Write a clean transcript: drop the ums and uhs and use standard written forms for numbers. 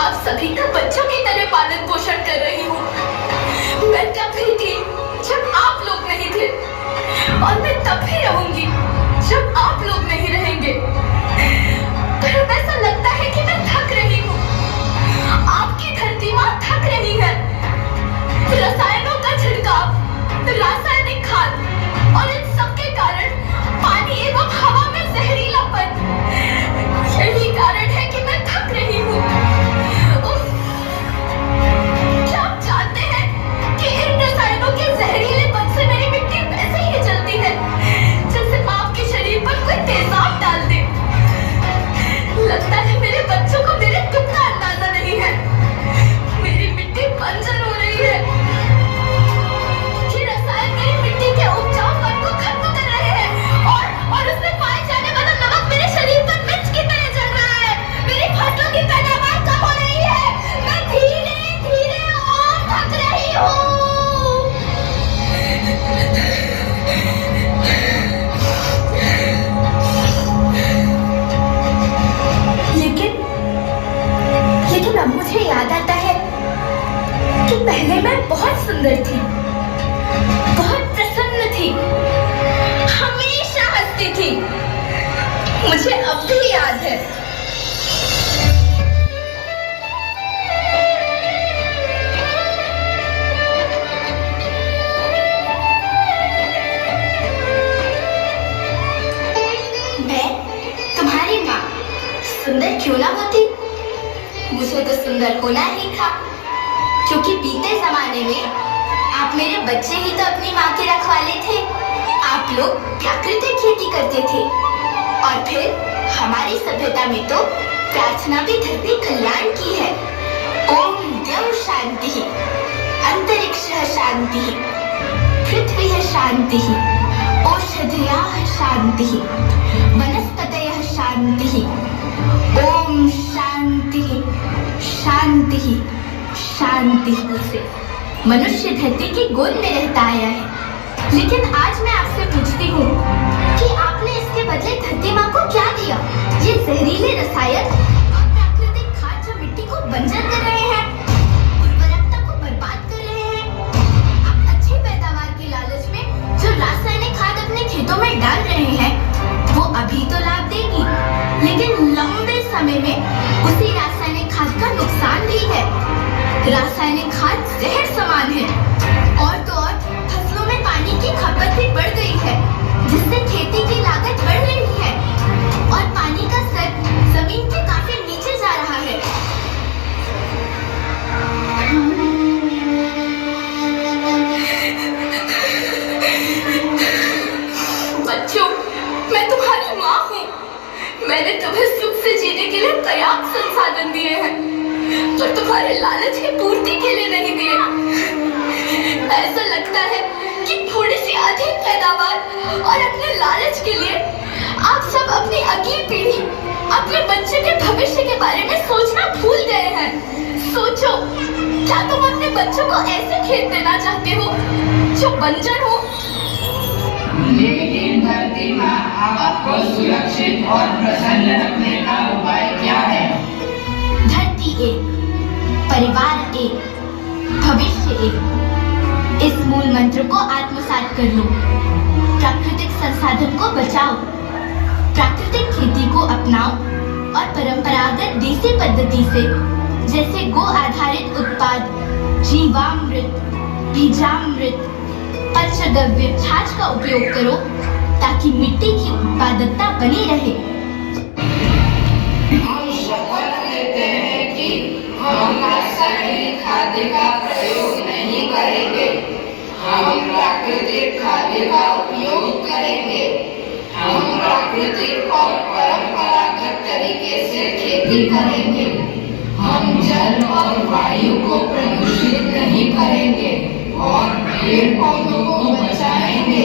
आप सभी का बच्चों की तरह पालन पोषण कर रही हूँ। मैं तब भी थी जब आप लोग नहीं थे, और मैं तब भी रहूंगी जब आप लोग नहीं रहेंगे। पर अब ऐसा लगता है कि मैं थक रही हूँ। आपकी धरती माँ थक रही है। रसायनों का छिड़काव, रासायनिक खाद और इन सब के कारण पानी एवं हवा में जहरीलापन, यही कारण है कि मैं थक रही हूँ। क्या आप जानते हैं कि इन रसायनों के जहरीलेपन से मेरी मिट्टी वैसे ही जलती है जैसे आपके शरीर पर कोई तेजाब डाल दे। लगता है मेरे बच्चों को मेरे दुख का अंदाजा नहीं है। मेरी मिट्टी बंजर हो रही है। ये रसायन मेरी मिट्टी के उपजाऊपन को खत्म कर रहे हैं, और उसमें पाए जाने वाला नमक मेरे शरीर पर मिर्च की तरह जल रहा है। मेरी फसलों की पैदावार कम हो रही है। मैं धीरे धीरे और थक रही हूँ। लेकिन अब मुझे याद आता है कि पहले मैं बहुत सुंदर थी, बहुत प्रसन्न थी, हमेशा हंसती थी। मुझे अब भी याद है। मैं तुम्हारी माँ सुंदर क्यों ना होती, मुझे तो सुंदर होना ही था, क्योंकि बीते जमाने में आप मेरे बच्चे ही तो अपनी माँ के रखवाले थे। आप लोग प्राकृतिक खेती करते थे, और फिर हमारी सभ्यता में तो प्रार्थना भी धरती कल्याण की है। ओम द्यौः शांति, अंतरिक्षः शांति, पृथ्वी शांति, औषधयः शांति, वनस्पतयः शांति। ओम शांति शांति शांति से मनुष्य धरती की गोद में रहता आया है। लेकिन आज मैं आपसे पूछती हूँ कि आपने इसके बदले धरती माँ को क्या दिया? ये जहरीले रसायन और प्राकृतिक खाद जो मिट्टी को बंजर कर रहे हैं, उर्वरकता को बर्बाद कर रहे हैं। आप अच्छी पैदावार के लालच में जो रासायनिक खाद अपने खेतों में डाल रहे हैं, वो अभी तो लाभ देगी, लेकिन लंबे समय में उसी रासायनिक खाद का नुकसान भी है। रासायनिक खाद जहर समान है, और तो और फसलों में पानी की खपत भी बढ़ गई है, जिससे खेती की लागत बढ़ रही है, और पानी का स्तर जमीन के काफी नीचे जा रहा है। बच्चों, मैं तुम्हारी माँ हूँ। मैंने तुम्हें सुख से जीने के लिए पर्याप्त संसाधन दिए हैं, पर तुम्हारे लालच की पूर्ति के लिए नहीं दिए। ऐसा लगता है कि थोड़ी सी अधिक पैदावार और अपने लालच के लिए आप सब अपनी अगली पीढ़ी, अपने बच्चे के भविष्य के बारे में सोचना भूल गए हैं। सोचो, क्या तुम अपने बच्चों को ऐसे खेत देना चाहते हो जो बंजर हो? लेकिन धरती माँ, आपको सुरक्षित और प्रसन्न रखने का उपाय क्या है? धरती एक, परिवार एक, भविष्य एक। इस मूल मंत्र को आत्मसात कर लो। प्राकृतिक संसाधन को बचाओ, प्राकृतिक खेती को अपनाओ, और परंपरागत देसी पद्धति से, जैसे गो आधारित उत्पाद, जीवामृत, बीजामृत, पंचगव्य छाछ का उपयोग करो, ताकि मिट्टी की उत्पादकता बनी रहे। हम शपथ लेते हैं कि हम रासायनिक खाद्य का प्रयोग नहीं करेंगे। हम प्राकृतिक खाद्य का उपयोग करेंगे। हम प्राकृतिक और परंपरागत तरीके से खेती करेंगे। हम जल और वायु को प्रदूषित नहीं करेंगे और पेड़ पौधों को बचाएंगे।